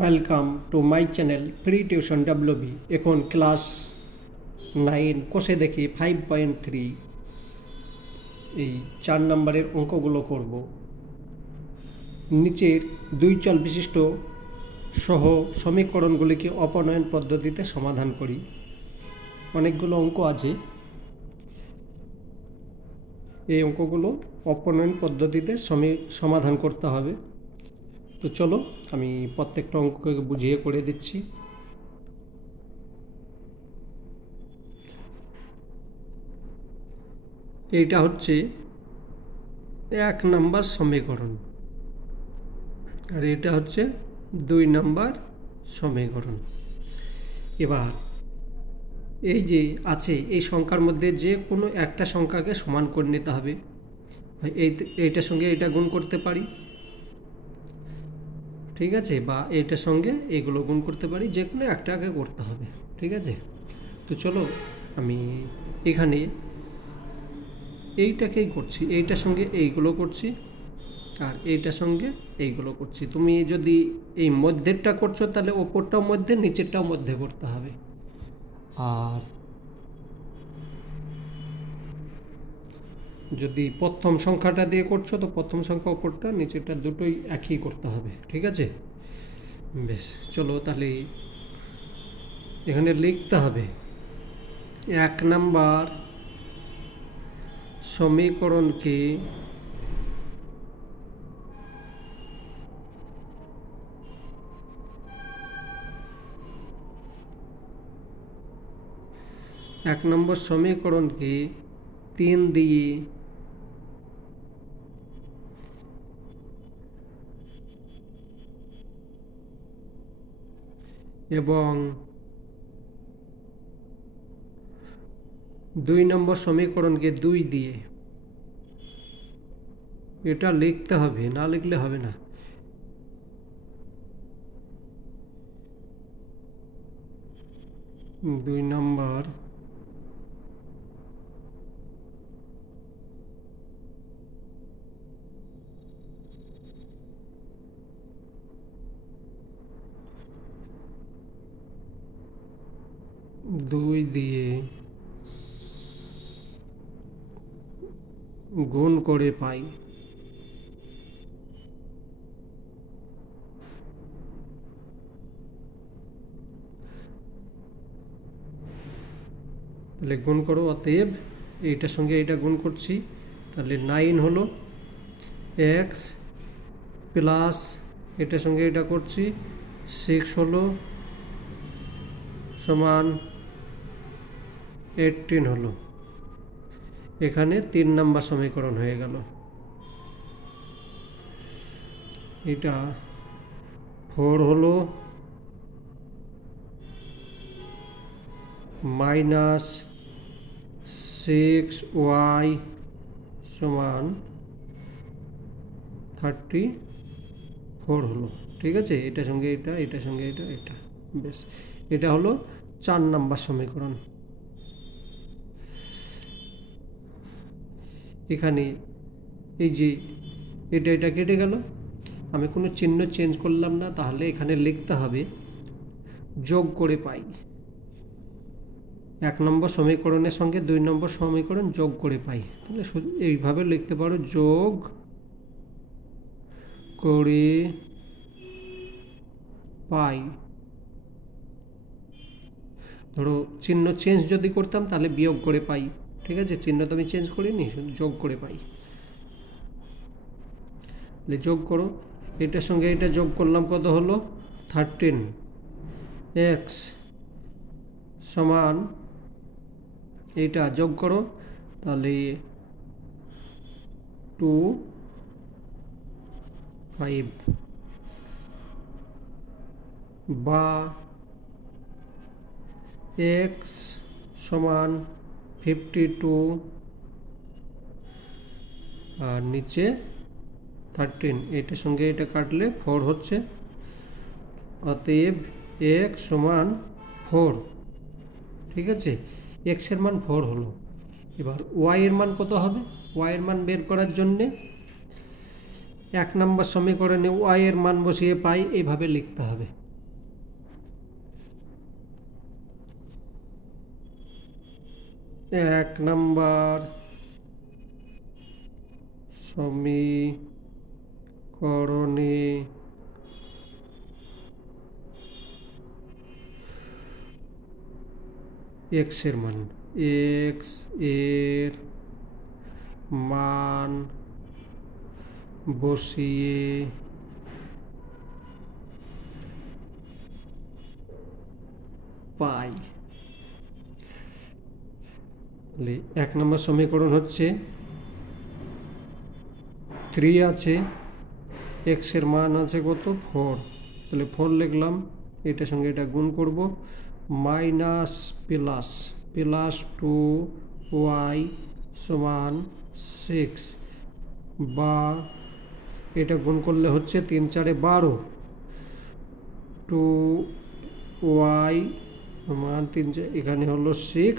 Welcome to my channel free tuition WB. এখন class 9 কোষে দেখি 5.3 এই 4 নম্বরের অঙ্কগুলো করব। নিচের দুই চল বিশিষ্ট সহ সমীকরণগুলিকে অপনয়ন পদ্ধতিতে সমাধান করি। অনেকগুলো অঙ্ক আছে, এই অঙ্কগুলো অপনয়ন পদ্ধতিতে সমাধান করতে হবে। তো চলো আমি প্রত্যেকটা অঙ্ককে বুঝিয়ে করে দিচ্ছি। এইটা হচ্ছে 1 নম্বর সমীকরণ আর এটা হচ্ছে 2 নম্বর সমীকরণ। এবার এই যে আছে এই সংখ্যার মধ্যে যে কোনো একটা সংখ্যাকে সমান করে নিতে হবে। এইটার সঙ্গে এটা গুণ করতে পারি, ঠিক আছে, বা এইটার সঙ্গে এগুলো গুণ করতে পারি, যে কোনো একটাকে করতে হবে, ঠিক আছে। তো চলো আমি এখানে এইটাকেই করছি, এইটার সঙ্গে এইগুলো করছি আর এইটার সঙ্গে এইগুলো করছি। তুমি যদি এই মধ্যেরটা করছো তাহলে ওপরটাও মধ্যে নিচেরটাও মধ্যে করতে হবে। আর যদি প্রথম সংখ্যাটা দিয়ে করছো তো প্রথম সংখ্যা ওপরটা নিচেরটা দুটোই একই করতে হবে, ঠিক আছে। বেশ, চলো তাহলে এখানে লিখতে হবে 1 নম্বর সমীকরণকে এক নম্বর সমীকরণকে 3 দিয়ে এবং 2 নম্বর সমীকরণকে 2 দিয়ে, এটা লিখতে হবে, না লিখলে হবে না। দুই নম্বর দুই দিয়ে গুণ করে পাই। তাহলে গুণ করো, অতএব এইটার সঙ্গে এইটা গুণ করছি, তাহলে 9 হলো এক্স প্লাস এটার সঙ্গে এটা করছি 6 হলো সমান 18 হলো। এখানে 3 নম্বর সমীকরণ হয়ে গেল। এটা 4 হলো -6y সমান 34 হলো, ঠিক আছে। এটার সঙ্গে এটা, এটার সঙ্গে এটা, এটা, বেশ, এটা হলো 4 নম্বর সমীকরণ। এখানে এই যে এটা কেটে গেল, আমি কোনো চিহ্ন চেঞ্জ করলাম না, তাহলে এখানে লিখতে হবে যোগ করে পাই। 1 নম্বর সমীকরণের সঙ্গে 2 নম্বর সমীকরণ যোগ করে পাই, তাহলে এইভাবে লিখতে পারো যোগ করে পাই। ধরো চিহ্ন চেঞ্জ যদি করতাম তাহলে বিয়োগ করে পাই, ঠিক আছে। চিহ্ন তো আমি চেঞ্জ করিনি, শুধু যোগ করে পাই। যোগ করো, এটার সঙ্গে এটা যোগ করলাম, কত হলো 13 এক্স সমান এইটা যোগ করো, তাহলে 2 5 বা এক্স সমান 52 আর নিচে 13, এটার সঙ্গে এটা কাটলে 4 হচ্ছে, অতএব এক্স সমান 4, ঠিক আছে। এক্স এর মান 4 হলো। এবার ওয়াই এর মান কত হবে? ওয়াই এর মান বের করার জন্যে 1 নম্বর সমীকরণে ওয়াই এর মান বসিয়ে পাই এইভাবে লিখতে হবে। এক নাম্বার সমীকরণে এক্স এর মান বসিয়ে পাই। এক নম্বর সমীকরণ হচ্ছে 3 আছে, এক্স এর মান আছে কত 4, তাহলে 4 লিখলাম, এটার সঙ্গে এটা গুণ করব, মাইনাস প্লাস 2y সমান 6, বা এটা গুণ করলে হচ্ছে 3 4 12, 2y মান 3 এখানে হলো 6,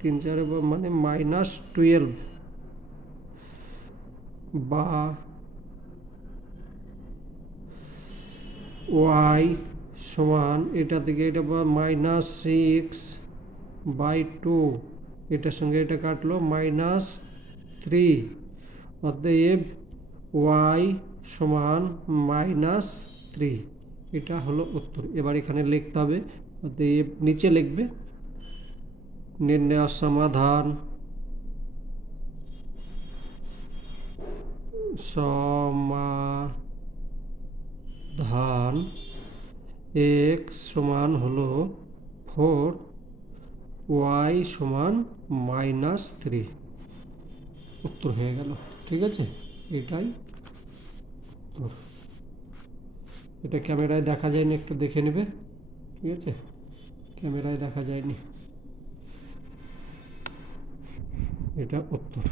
3 4 মানে -12, বা y সমান এটা থেকে এটা -6/2, এটার সঙ্গে এটা কাটলো -3, অতএব y সমান -3, এটা হলো উত্তর। এবার এখানে লিখতে হবে, অতএব নিচে লিখবে নির্ণয় সমাধান x সমান হলো 4, y সমান -3, উত্তর হয়ে গেল। ঠিক আছে, এটাই উত্তর। এটা ক্যামেরায় দেখা যায়নি, একটু দেখে নেবে। ঠিক আছে, ক্যামেরায় দেখা যায়নি, এটা উত্তর।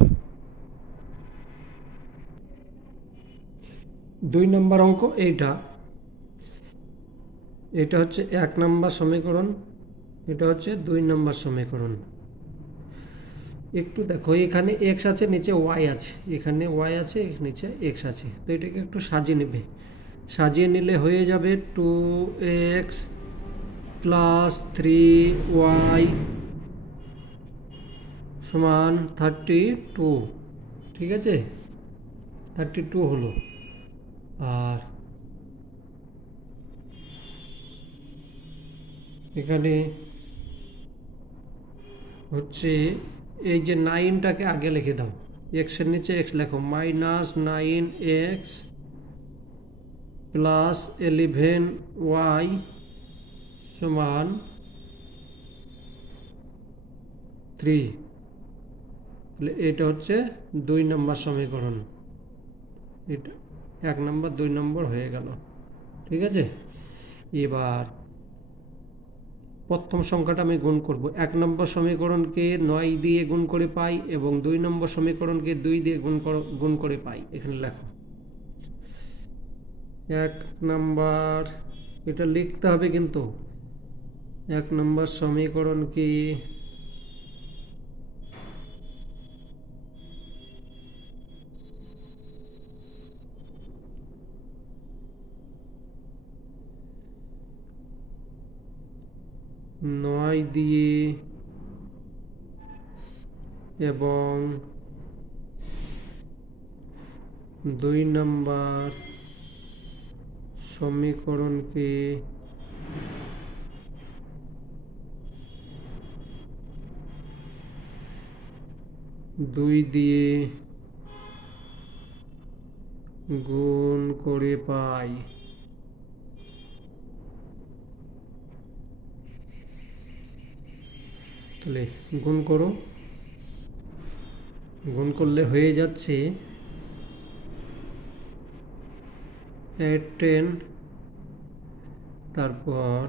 2 নম্বর অঙ্ক এটা হচ্ছে 1 নম্বর সমীকরণ, এটা হচ্ছে 2 নম্বর সমীকরণ। একটু দেখো, এখানে x আছে, নিচে y আছে, এখানে y আছে, নিচে x আছে, তো এটাকে একটু সাজিয়ে নেবে। সাজিয়ে নিলে হয়ে যাবে 2x + 3y সমান 32। ঠিক আছে, 32 হলো। আর এখানে হচ্ছে এই যে 9টাকে আগে লিখে দাও, x এর নিচে x লেখো, -9x + 11y সমান 3। তাহলে এটা হচ্ছে 2 নম্বর সমীকরণ। এটা 1 নম্বর 2 নম্বর হয়ে গেল। ঠিক আছে, এবার প্রথম সংখ্যাটা আমি গুণ করব। 1 নম্বর সমীকরণকে 9 দিয়ে গুণ করে পাই, এবং 2 নম্বর সমীকরণকে 2 দিয়ে গুণ করে পাই। এখানে লেখো 1 নম্বর, এটা লিখতে হবে কিন্তু, 1 নম্বর সমীকরণকে 9 দিয়ে এবং 2 নম্বর সমীকরণকে 2 দিয়ে গুণ করে পাই। তাহলে গুণ করো, গুণ করলে হয়ে যাচ্ছে 810, তারপর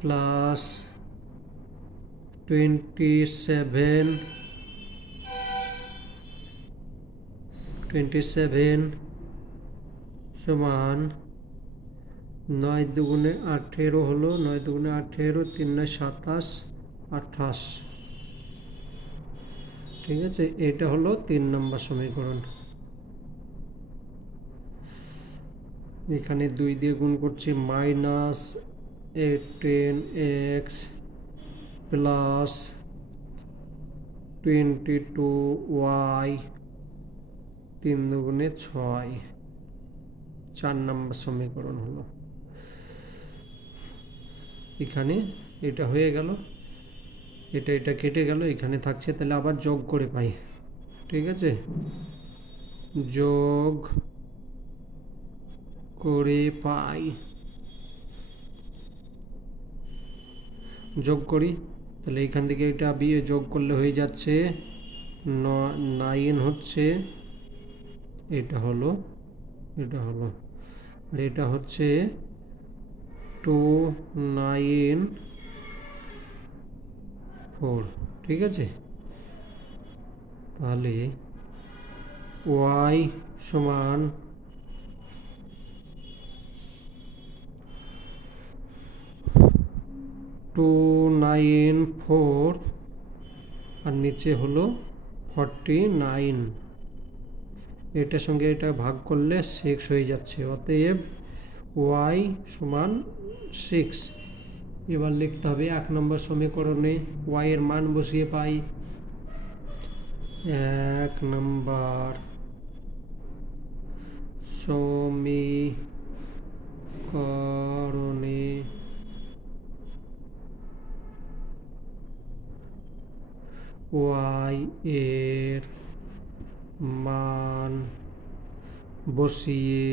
প্লাস 27 সমান 9 দুগুণে 18 হলো, 9 দুগুণে 18, 3 9 27, 28। ঠিক আছে, এটা হলো 3 নম্বর সমীকরণ। এখানে 2 দিয়ে গুণ করছি, -18x + 22y 3 দুগুণে 6, 4 নম্বর সমীকরণ হলো। এখানে এটা হয়ে গেল, এটা কেটে গেল, এখানে থাকছে, তাহলে আবার যোগ করে পাই। ঠিক আছে, যোগ করে পাই, যোগ করি, তাহলে এখান থেকে এটা বিয়ে যোগ করলে হয়ে যাচ্ছে 9 হচ্ছে, এটা হলো আর এটা হচ্ছে 294। ঠিক আছে, তাহলে y সমান 294 আর নিচে হলো 49, এটার সঙ্গে এটা ভাগ করলে 6 হয়ে যাচ্ছে, অতএব y সমান 6। এবার লিখতে হবে 1 নম্বর সমীকরণে y এর মান বসিয়ে পাই। 1 নম্বর সমীকরণে y এর মান বসিয়ে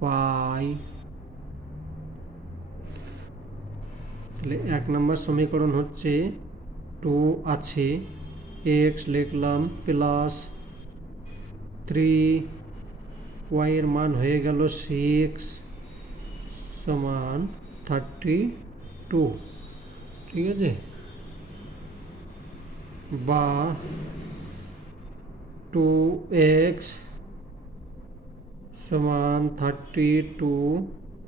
পাই, তাহলে 1 নম্বর সমীকরণ হচ্ছে 2 আছে, x লিখলাম প্লাস 3, y এর মান হয়ে গেল 6 সমান 32। ঠিক আছে, বা 2x সমান 32,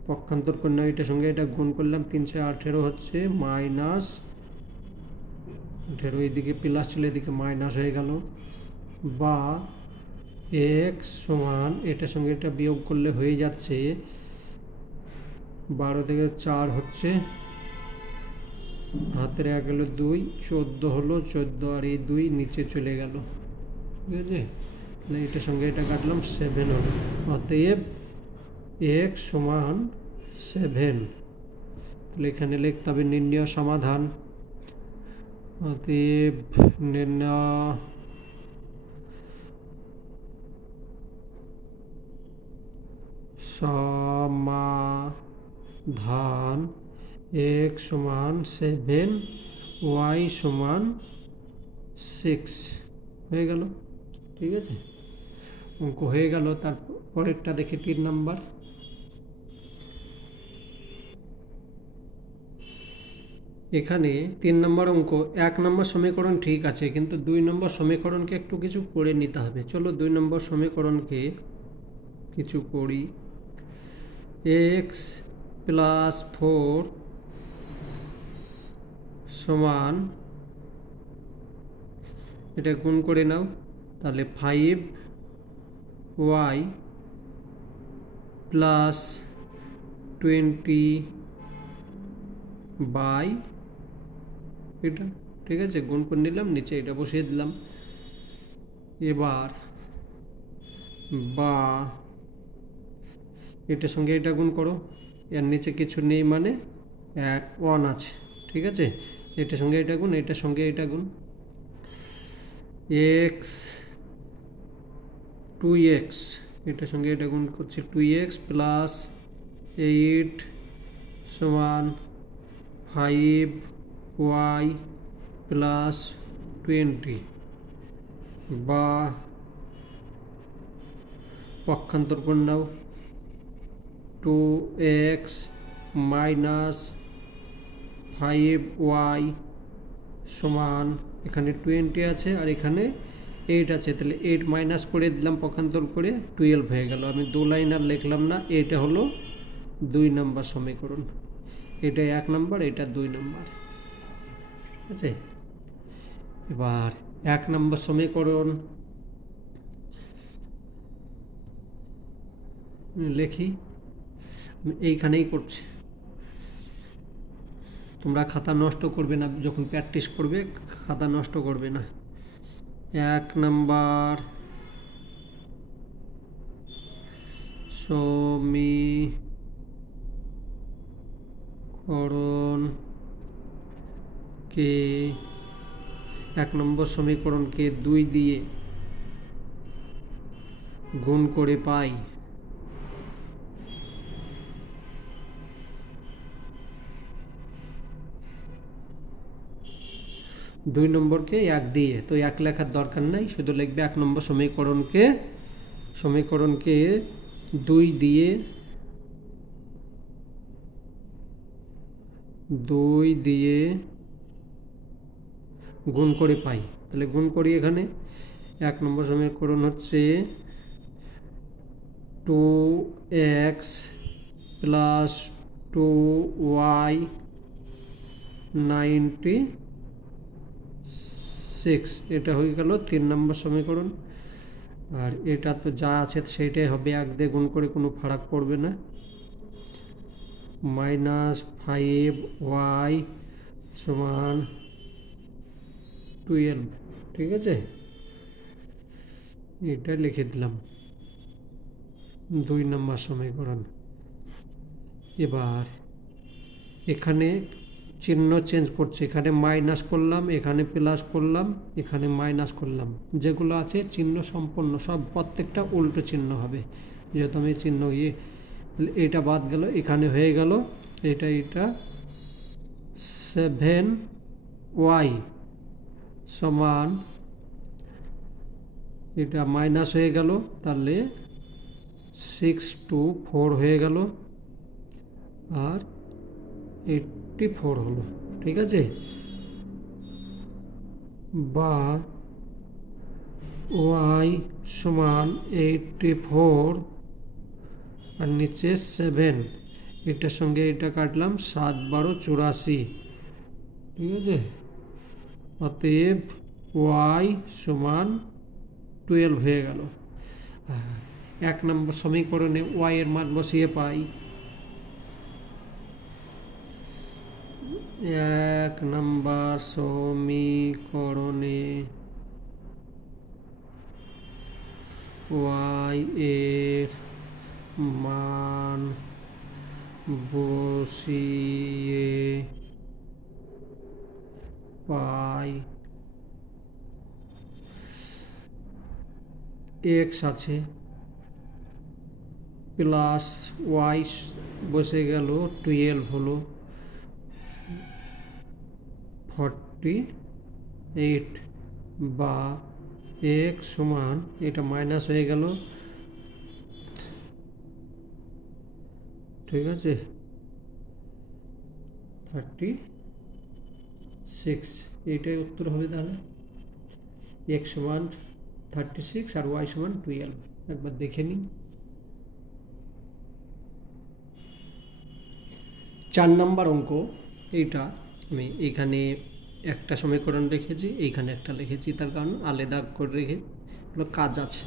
পক্ষান্তর করলাম, এটার সঙ্গে এটা গুণ করলাম, 3 × 18 হচ্ছে -18, এদিকে প্লাস ছিল, এদিকে মাইনাস হয়ে গেল, বা x সমান এটার সঙ্গে এটা বিয়োগ করলে হয়ে যাচ্ছে 12 থেকে 4 হচ্ছে, হাতের 1 গেল 2, 14 হলো, 14 আর এই 2 নিচে চলে গেল। ঠিক আছে, তাহলে এটার সঙ্গে এটা কাটলাম, 7 হলো, অতএব x সমান 7। তাহলে এখানে লিখতে হবে নির্ণয় সমাধান, অতএব নির্ণয় সমাধান x সমান 7, y সমান 6 হয়ে গেল। ঠিক আছে, অঙ্ক হয়ে গেল। তারপরেরটা দেখি 3 নম্বর। এখানে 3 নম্বর অঙ্ক, 1 নম্বর সমীকরণ ঠিক আছে, কিন্তু 2 নম্বর সমীকরণকে একটু কিছু করে নিতে হবে। চলো 2 নম্বর সমীকরণকে কিছু করি। x + 4 সমান, এটা গুণ করে নাও, তাহলে 5y + 20 এটা। ঠিক আছে, গুণ করে নিলাম, নিচে এটা বসিয়ে দিলাম। এবার বা এটার সঙ্গে এটা গুণ করো, এর নিচে কিছু নেই মানে 1 আছে। ঠিক আছে, এটার সঙ্গে এটা গুণ, এটার সঙ্গে এটা গুণ, x 2x, এটার সঙ্গে এটা গুণ করছে 2x + 8 সমান 5y + 20, বা পক্ষান্তর করে নাও, 2x - 5y সমান, এখানে 20 আছে আর এখানে 8 আছে, তাহলে 8 মাইনাস করে দিলাম পক্ষান্তর করে, 12 হয়ে গেল। আমি 2 লাইন আর লিখলাম না। এটা হলো 2 নম্বর সমীকরণ, এটা 1 নম্বর, এটা 2 নম্বর। ঠিক আছে, এবার 1 নম্বর সমীকরণ লিখি, এইখানেই করছি। তোমরা খাতা নষ্ট করবে না, যখন প্র্যাকটিস করবে খাতা নষ্ট করবে না। 1 নাম্বার সমীকরণকে 1 নম্বর সমীকরণকে 2 দিয়ে গুণ করে পাই। 2 নম্বরকে 1 দিয়ে, তো 1 লেখার দরকার নাই, শুধু লিখবে 1 নম্বর সমীকরণকে 2 দিয়ে গুণ করে পাই। তাহলে গুণ করি, এখানে 1 নম্বর সমীকরণ হচ্ছে 2x প্লাস 2y 96, এটা হয়ে গেল 3 নম্বর সমীকরণ। আর এটা তো যা আছে সেটাই হবে, 1 দিয়ে গুণ করে কোনো ফারাক পড়বে না। -5y সমান 12, ঠিক আছে, এটা লিখে দিলাম 2 নম্বর সমীকরণ। এবার এখানে চিহ্ন চেঞ্জ করছে, এখানে মাইনাস করলাম, এখানে প্লাস করলাম, এখানে মাইনাস করলাম, যেগুলো আছে চিহ্ন সম্পন্ন সব প্রত্যেকটা উল্টো চিহ্ন হবে, যেহেতু আমি চিহ্ন এটা বাদ গেল, এখানে হয়ে গেল এটা 7y সমান, এটা মাইনাস হয়ে গেল, তাহলে 6 to 4 হয়ে গেল, আর 84 হলো, ঠিক আছে। বা y সমান 84 আর নিচে 7, এটার সঙ্গে এটা কাটলাম, 7 12 84, ঠিক আছে। অতএব y সমান 12 হয়ে গেল। 1 নম্বর সমীকরণে y এর মান বসিয়ে পাই। 1 নম্বর সমীকরণে y এর মান বসিয়ে পাই, x আছে প্লাস y বসে গেল 12 হলো 48, বা x সমান, এটা মাইনাস হয়ে গেল, ঠিক আছে, 36, এইটাই উত্তর হবে। তাহলে x সমান 36 আর y সমান 12, একবার দেখে নিই। 4 নম্বর অঙ্ক, এইটা আমি এইখানে একটা সমীকরণ লিখেছি, এইখানে একটা লিখেছি, তার কারণ আলাদা করে রেখে কাজ আছে।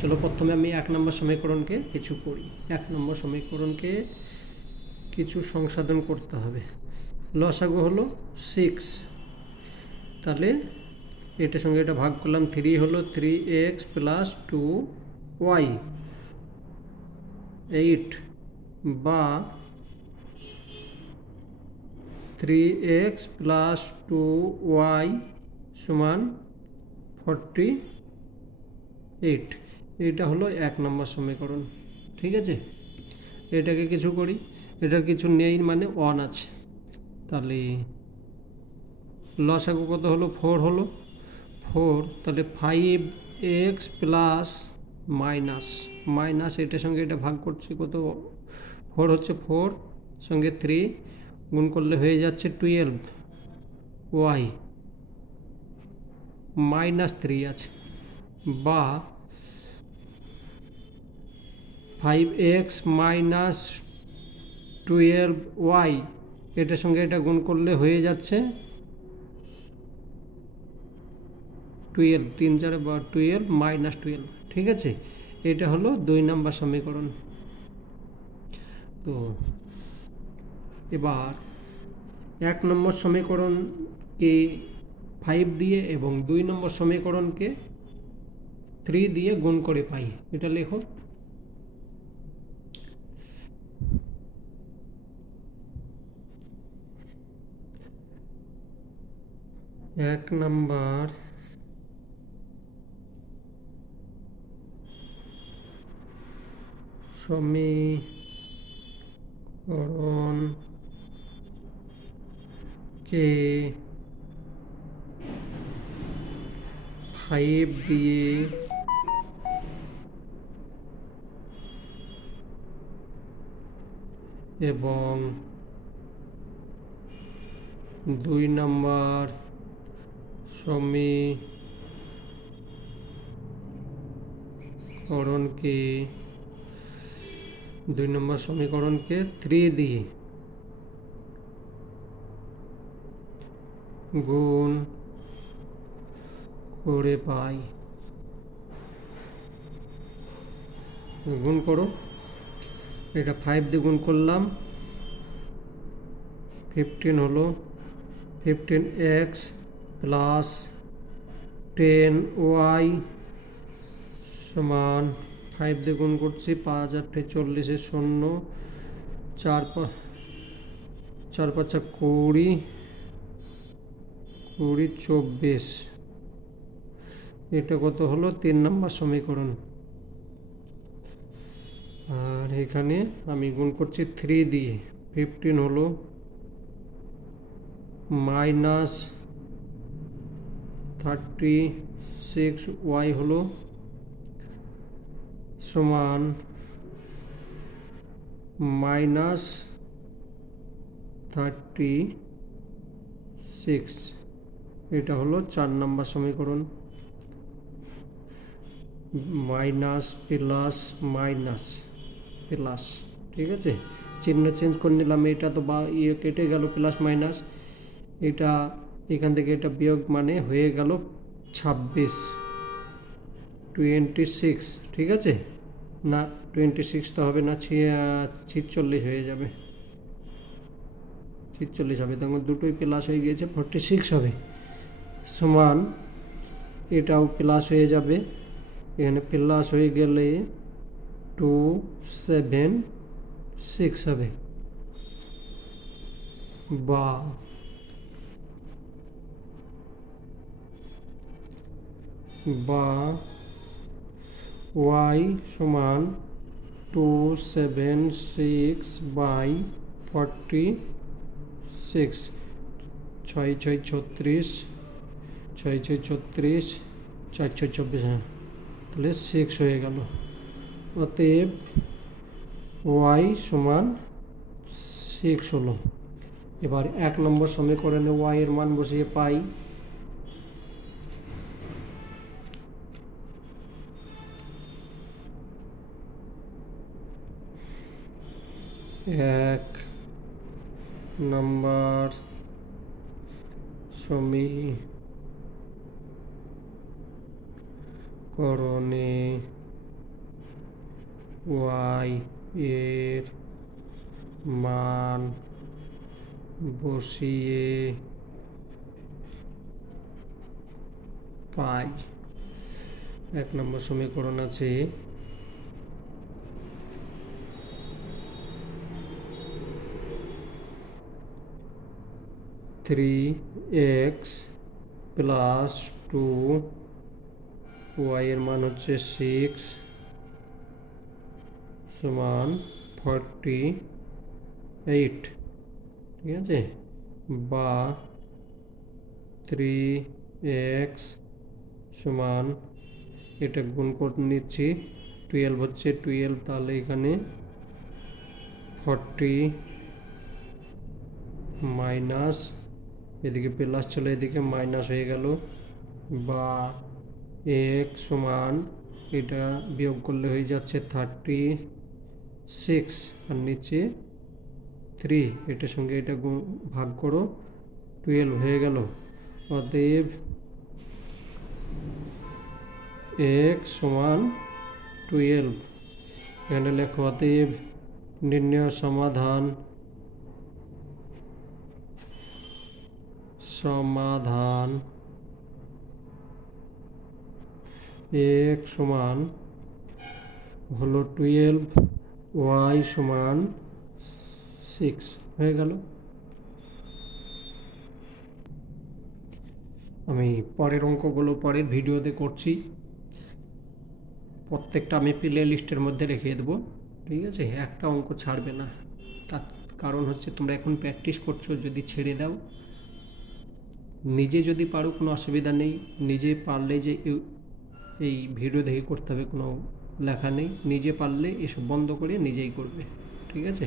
চলো প্রথমে আমি 1 নম্বর সমীকরণকে কিছু করি। 1 নম্বর সমীকরণকে কিছু সংশোধন করতে হবে। লসাগু হলো 6, তাহলে এটার সঙ্গে এটা ভাগ করলাম, 3 হলো 3x প্লাস 2y 8, বা 3x প্লাস 2y সমান 48, এটা হলো 1 নম্বর সমীকরণ, ঠিক আছে। এটাকে কিছু করি, এটার কিছু নেই মানে 1 আছে, তাহলে লসাগু কত হলো, 4 হলো, 4, তাহলে 5x প্লাস মাইনাস এটার সঙ্গে এটা ভাগ করছে, কত 4 হচ্ছে, 4 সঙ্গে 3 গুণ করলে হয়ে যাচ্ছে 12y -3 আছে, বা 5x মাইনাস 12y এটার সঙ্গে এটা গুণ করলে হয়ে যাচ্ছে 12, 3 4 12 -12, ঠিক আছে। এটা হলো 2 নম্বর সমীকরণ। তো এবার 1 নম্বর সমীকরণকে 5 দিয়ে এবং 2 নম্বর সমীকরণকে 3 দিয়ে গুণ করে পাই। এটা লেখো। এক নম্বর সমীকরণকে 5 দিয়ে এবং 2 নম্বর সমীকরণকে 3 দিয়ে গুণ করে পাই। গুণ করো, এটা 5 দিয়ে গুণ করলাম, 15 হলো, 15x প্লাস 10y সমান 5 দিয়ে গুণ করছি, 5 8 40 শূন্য, 4 5 20 24। এটা কত হলো? 3 নম্বর সমীকরণ। আর এখানে আমি গুণ করছি 3 দিয়ে, 15 হলো মাইনাস 36y হলো সমান মাইনাস 36। এটা হলো 4 নম্বর সমীকরণ। মাইনাস প্লাস মাইনাস প্লাস, ঠিক আছে, চিহ্ন চেঞ্জ করে নিলাম। এটা তো বা ইয়ে কেটে গেল, প্লাস মাইনাস, এটা এখান থেকে এটা বিয়োগ, মানে হয়ে গেল 26, ঠিক আছে, না 26 তো হবে না, 46 হয়ে যাবে, 46 হবে, তখন দুটোই প্লাস হয়ে গিয়েছে, 46 হবে, সমান এটাও প্লাস হয়ে যাবে, এখানে প্লাস হয়ে গেলে 276 হবে, বা y সমান 276 বাই 46, 6 6 36, 6 6 36, 4 6 24, হ্যাঁ, তাহলে 6 হয়ে গেল। অতএব y সমান 6 হলো। এবার 1 নম্বর সমীকরণে y এর মান বসিয়ে পাই। এক নম্বর সমীকরণে y এর মান বসিয়ে পাই। 1 নম্বর সমীকরণ আছে 3x প্লাস 2, y এর মান হচ্ছে 6 সমান 48, ঠিক আছে, বা 3x সমান, এটা গুণ করে নিচ্ছি, 12 হচ্ছে 12, তাহলে এখানে 40 মাইনাস, এদিকে প্লাস ছিল, এদিকে মাইনাস হয়ে গেল, বা x সমান, এটা বিয়োগ করলে হয়ে যাচ্ছে 36, আর নিচে 3, এটার সঙ্গে এটা ভাগ করো, 12 হয়ে গেল। অতএব x সমান 12, এখানে লেখো। অতএব নির্ণয় সমাধান সমাধান x সমান হলো 12, y সমান 6 হয়ে গেল। আমি পরের অঙ্কগুলো পরের ভিডিওতে করছি, প্রত্যেকটা আমি প্লে লিস্টের মধ্যে রেখে দেবো, ঠিক আছে? একটা অঙ্ক ছাড়বে না। তার কারণ হচ্ছে তোমরা এখন প্র্যাকটিস করছো, যদি ছেড়ে দাও, নিজে যদি পারো কোনো অসুবিধা নেই, নিজে পারলে যে এই ভিডিও দেখে করতে হবে কোনো লেখা নেই, নিজে পারলে এসব বন্ধ করে নিজেই করবে, ঠিক আছে?